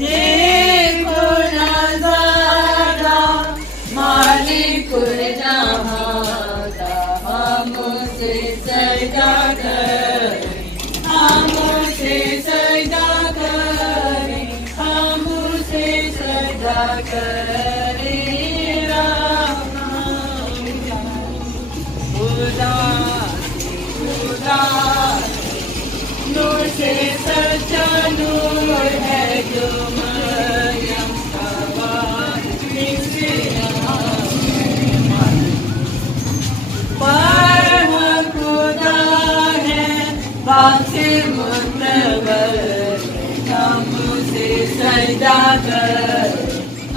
देखो नजारा मालिकुल जहां का, हमसे सजदा करें, हमसे सजदा करें, हमसे सजदा करें। खुदा खुदा नूर से सच्चा नूर है जो मरियम का वारिस पर खुदा है बासे मुतबर, हमसे सजदा कर,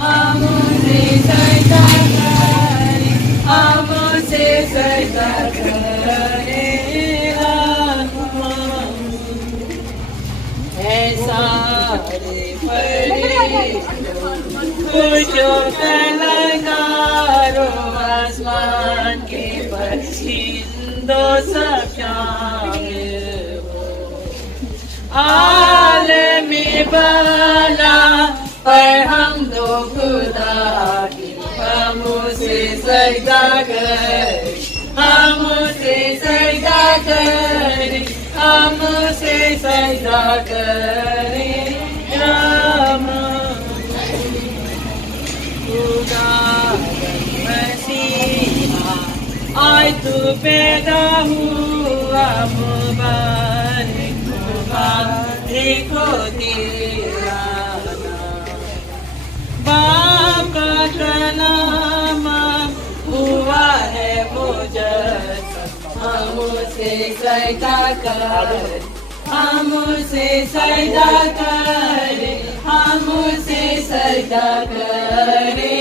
हमसे सजदा कर, हमसे सजदा करे। सारे खुशो कलकारो आसमान के परिंदों सब शामिल हो, आलमी बाला पर हम दो खुदा की, हमसे सजदा कर, हमसे सजदा कर, हमसे सजदा करे। खुदा मसीहा आज तू पैदा हुआ, मुबारक मुबारक हो तेरा नाम, बाप का कलाम हुआ है मुजस्सम, हमसे सजदा कर, हमसे सजदा कर, हमसे सजदा करे।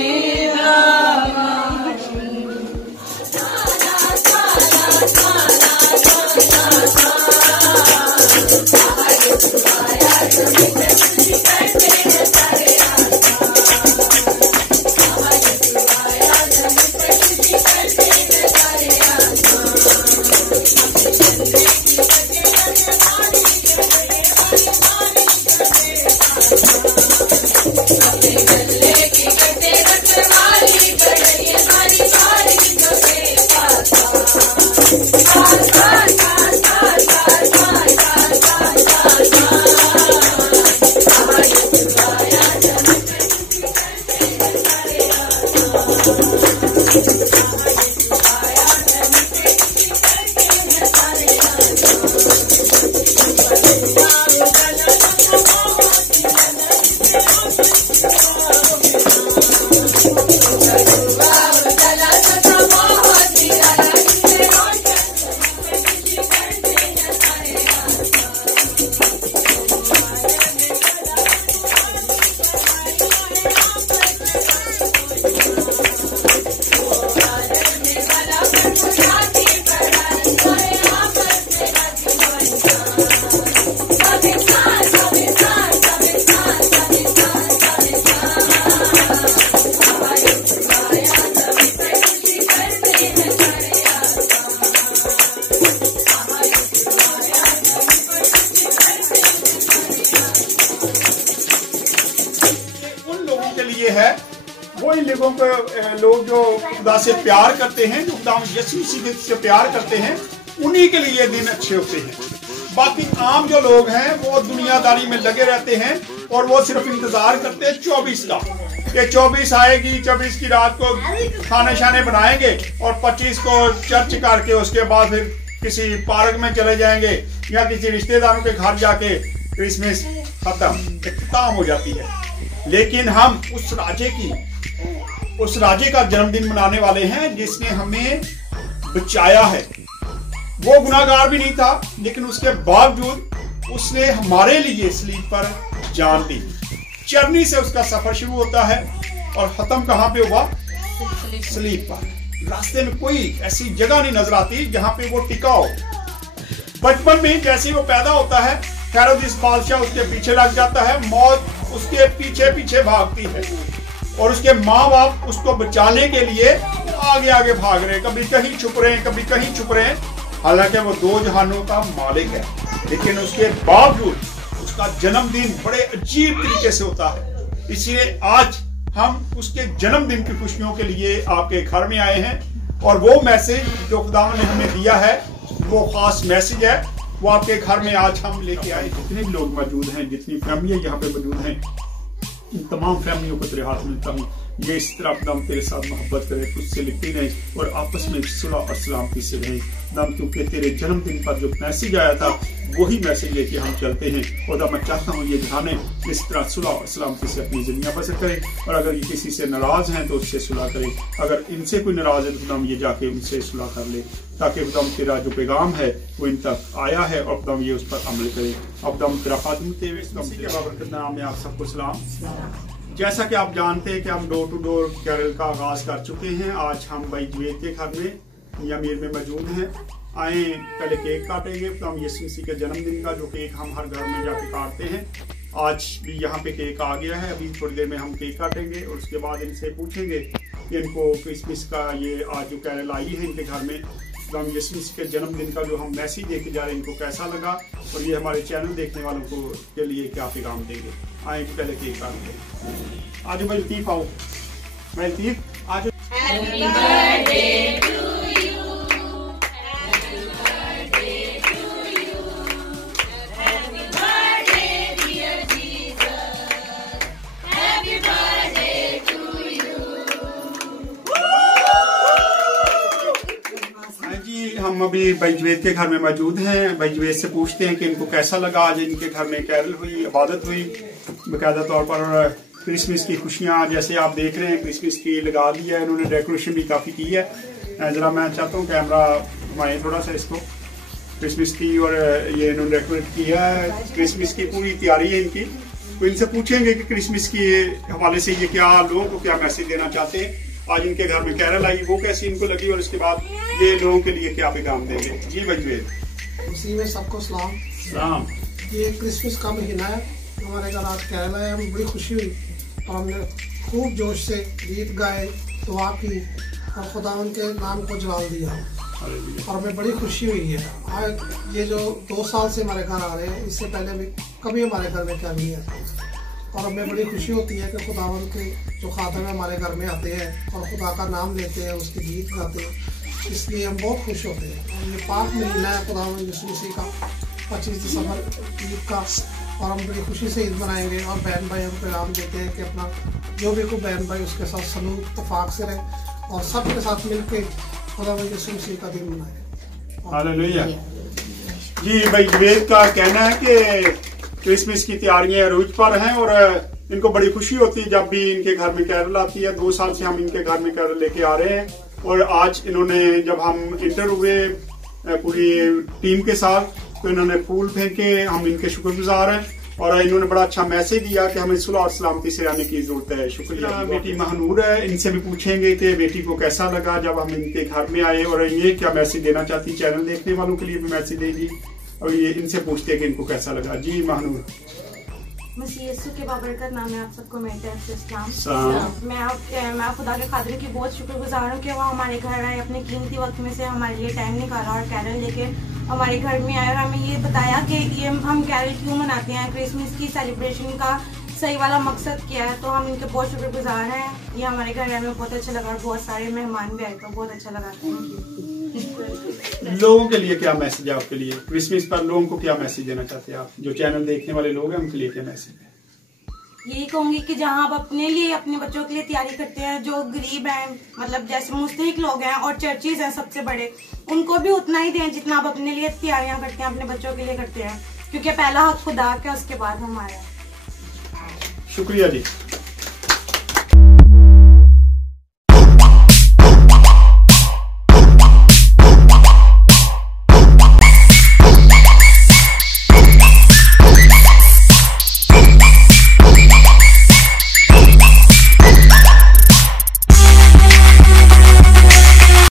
है वो इन लोग जो खुदा से प्यार करते हैं, जो खुदा यीशु मसीह से प्यार करते हैं, उन्हीं के लिए दिन अच्छे होते हैं। बाकी आम जो लोग हैं वो दुनियादारी में लगे रहते हैं और वो सिर्फ इंतजार करते हैं 24 का, कि 24 आएगी, 24 की रात को खाने शाने बनाएंगे और 25 को चर्च करके उसके बाद फिर किसी पार्क में चले जाएंगे या किसी रिश्तेदारों के घर जाके क्रिसमस खत्म, इख्तिताम हो जाती है। लेकिन हम उस राजे का जन्मदिन मनाने वाले हैं जिसने हमें बचाया है। वो गुनाहगार भी नहीं था, लेकिन उसके बावजूद उसने हमारे लिए सलीब पर जान दी। चरनी से उसका सफर शुरू होता है और खत्म कहाँ पे हुआ? सलीब पर। रास्ते में कोई ऐसी जगह नहीं नजर आती जहां पे वो टिका हो। बचपन में जैसे वो पैदा होता है हेरोदिस बादशाह उसके पीछे लग जाता है, मौत उसके पीछे पीछे भागती है और उसके माँ बाप उसको बचाने के लिए आगे आगे भाग रहे हैं, कभी कहीं छुप रहे हैं, कभी कहीं छुप रहे हैं। हालांकि वो दो जहानों का मालिक है, लेकिन उसके बावजूद उसका जन्मदिन बड़े अजीब तरीके से होता है। इसलिए आज हम उसके जन्मदिन की खुशियों के लिए आपके घर में आए हैं और वो मैसेज जो खुदावंद ने हमें दिया है वो खास मैसेज है, वो आपके घर में आज हम लेके आए। जितने भी लोग मौजूद हैं, जितनी फैमिलियां यहाँ पे मौजूद हैं, इन तमाम फैमिलियों को तेरे हाथ मिलता हूँ। ये इस तरह अपना तेरे साथ मोहब्बत करे, खुद से लिखते रहे और आपस में सुलह और सलामती से रहें। नाम क्योंकि तेरे जन्मदिन पर जो मैसेज आया था वही मैसेज लेके हम चलते हैं। और मैं चाहता हूँ ये जाने इस तरह सुलह और सलामती से अपनी जिंदगी बसर करें और अगर ये किसी से नाराज हैं तो उससे सुलह करें, अगर इनसे कोई नाराज है तो हम ये जाके उनसे सुलह कर ले, ताकि खुदाम तेरा जो पैगाम है वो इन तक आया है और खुदाम ये उस पर अमल करे। अब खुदाम तेरा खादिम के बाबरकत नाम में आप सबको सलाम। जैसा कि आप जानते हैं कि हम डोर टू डोर कैरल का आगाज कर चुके हैं। आज हम भाई जुवेद के घर में अमीर में मौजूद हैं। आए पहले केक काटेंगे, तो हम यीशु मसीह के जन्मदिन का जो केक हम हर घर में जाके काटते हैं, आज भी यहाँ पे केक आ गया है। अभी थोड़ी देर में हम केक काटेंगे और उसके बाद इनसे पूछेंगे कि इनको क्रिसमस का ये आज जो कैरल आई है इनके घर में, तो हम यीशु मसीह के जन्मदिन का जो हम मैसेज देके जा रहे हैं इनको कैसा लगा और ये हमारे चैनल देखने वालों को के लिए क्या पैगाम देंगे। आए पहले केक काटते हैं। आज भाई लतीफ आओ, भाई लतीफ आज। हम अभी भाई जुवेद के घर में मौजूद हैं। भाई जुवेद से पूछते हैं कि इनको कैसा लगा आज इनके घर में कैरल हुई, इबादत हुई, बाकायदा तौर पर क्रिसमस की खुशियां जैसे आप देख रहे हैं क्रिसमस की लगा दी है इन्होंने, डेकोरेशन भी काफ़ी की है। ज़रा मैं चाहता हूँ कैमरा घुमाएं थोड़ा सा इसको, क्रिसमस की, और ये इन्होंने डेकोरेट किया है, क्रिसमस की पूरी तैयारी है इनकी। तो इनसे पूछेंगे कि क्रिसमस के हवाले से ये क्या लोगों को क्या मैसेज देना चाहते हैं। आज इनके घर में कैरल आई वो कैसी इनको लगी और इसके बाद ये लोगों के लिए क्या पैगाम देंगे। जी भाई उसी में सबको सलाम। ये क्रिसमस का महीना है, हमारे घर आज कैरल आया, हमें बड़ी खुशी हुई और हमने खूब जोश से गीत गाए, दुआ की और खुदावंद के नाम को जलाल दिया और हमें बड़ी खुशी हुई है। आज ये जो 2 साल से हमारे घर आ रहे हैं, इससे पहले भी कभी हमारे घर में कैरल नहीं आता और हमें बड़ी खुशी होती है कि खुदावंद के जो खादम हमारे घर में आते हैं और खुदा का नाम लेते हैं, उसके गीत गाते हैं, इसलिए हम बहुत खुश होते हैं। और ये पाक महीना है खुदावंद यीशु मसीह का 25 दिसंबर ईद का, और हम बड़ी खुशी से ईद मनाएंगे। और बहन भाई हम पैगाम देते हैं कि अपना जो भी कोई बहन भाई उसके साथ सलूक इत्तेफाक से रहे और सबके साथ मिलकर खुदावंद यीशु मसीह का दिन मनाएं। हालेलुया। जी भाई जुवेद का कहना है कि क्रिसमस की तैयारियां अरूज पर हैं और इनको बड़ी खुशी होती है जब भी इनके घर में कैरल आती है। 2 साल से हम इनके घर में कैरल लेके आ रहे हैं और आज इन्होंने जब हम इंटर हुए पूरी टीम के साथ तो इन्होंने फूल फेंके, हम इनके शुक्रगुजार हैं और इन्होंने बड़ा अच्छा मैसेज दिया कि हमें सुलह और सलामती से रहने की जरूरत है। शुक्रिया। बेटी महनूर है, इनसे भी पूछेंगे कि बेटी को कैसा लगा जब हम इनके घर में आए और ये क्या मैसेज देना चाहती, चैनल देखने वालों के लिए भी मैसेज देगी और ये इनसे पूछते हैं कि इनको कैसा लगा। जी महनूर। मसीह यीशु के बाबरकत नाम में आप सबको मेरी तरफ से सलाम। मैं खुदा के खादिम की बहुत शुक्रगुजार हूँ कि वो हमारे घर आए, अपने कीमती वक्त में से हमारे लिए टाइम निकाला और कैरल लेके हमारे घर में आए और हमें ये बताया कि ये हम कैरल क्यों मनाते हैं, क्रिसमस की सेलिब्रेशन का सही वाला मकसद क्या है। तो हम इनके बहुत शुक्रगुजार हैं। ये हमारे घर में बहुत अच्छा लगा और बहुत सारे मेहमान भी आए तो बहुत अच्छा लगा। लोगों के लिए क्या मैसेज है आपके लिए क्रिसमस पर, लोगों को क्या मैसेज देना चाहते हैं आप, जो चैनल देखने वाले लोग हैं उनके लिए क्या मैसेज है? यही कहूंगी कि जहां आप अपने लिए अपने बच्चों के लिए तैयारी करते हैं, जो गरीब हैं, मतलब जैसे मुस्तहिक लोग हैं और चर्चिज हैं सबसे बड़े, उनको भी उतना ही दें जितना आप अपने लिए तैयारियां करते हैं, अपने बच्चों के लिए करते हैं, क्योंकि पहला हक खुदा का, उसके बाद हमारा। शुक्रिया जी।